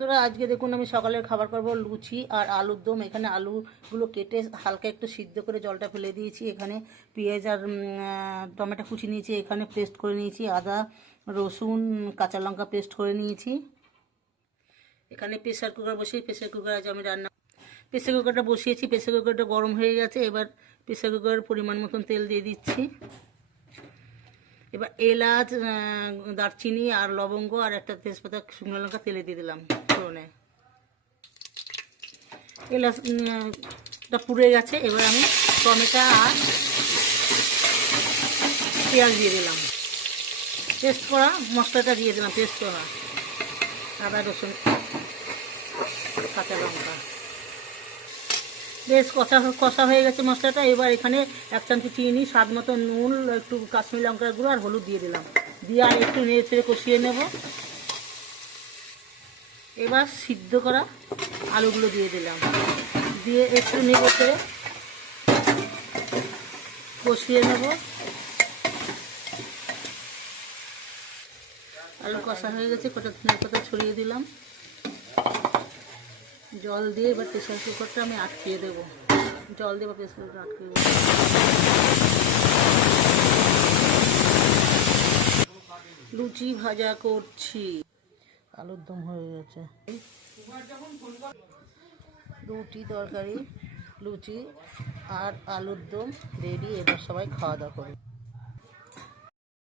বন্ধুরা আজকে দেখুন আমি সকালের খাবার করব লুচি আর আলুর দম। এখানে আলুগুলো কেটে হালকা একটু সিদ্ধ করে জলটা ফেলে দিয়েছি। এখানে পেঁয়াজ আর টমেটো কুচি নিয়েছি, এখানে পেস্ট করে নিয়েছি, আদা রসুন কাঁচা লঙ্কা পেস্ট করে নিয়েছি। এখানে প্রেসার কুকার বসিয়ে প্রেসার কুকার আজ আমি প্রেসার কুকারটা বসিয়েছি। প্রেসার কুকারটা গরম হয়ে গেছে। এবার প্রেসার কুকারের পরিমাণ মতন তেল দিয়ে দিচ্ছি। এবার এলাচ দারচিনি আর লবঙ্গ আর একটা তেজপাতা শুকনো লঙ্কা তেলে দিয়ে দিলাম ফোড়নে। এলাচটা পুড়ে গেছে। এবার আমি টমেটো আর পেঁয়াজ দিয়ে দিলাম, পেস্ট করা মশলাটা দিয়ে দিলাম, পেস্ট করা আদা রসুন কাঁচা লঙ্কা। বেশ কষা হয়ে গেছে মশলাটা। এবার এখানে 1 চামচ চিনি, স্বাদ মতো নুন, একটু কাশ্মীরি লঙ্কার গুঁড়ো আর হলুদ দিয়ে দিলাম। দিয়ে আর একটু নেড়ে চেড়ে কষিয়ে নেব। এবার সিদ্ধ করা আলুগুলো দিয়ে দিলাম, দিয়ে একটু নেড়ে চেড়ে কষিয়ে নেব। আলু কষা হয়ে গেছে, কটা ধনে পাতা ছড়িয়ে দিলাম। জল দিয়ে এবার প্রেসার কুকারটা আমি আটকিয়ে দেবো। জল দিয়ে প্রেসার কুকারটা আটকিয়ে দেবো। লুচি ভাজা করছি। আলুর দম হয়ে গেছে। রুটি তরকারি, লুচি আর আলুর দম রেডি। এবার সবাই খাওয়া দাওয়া করি।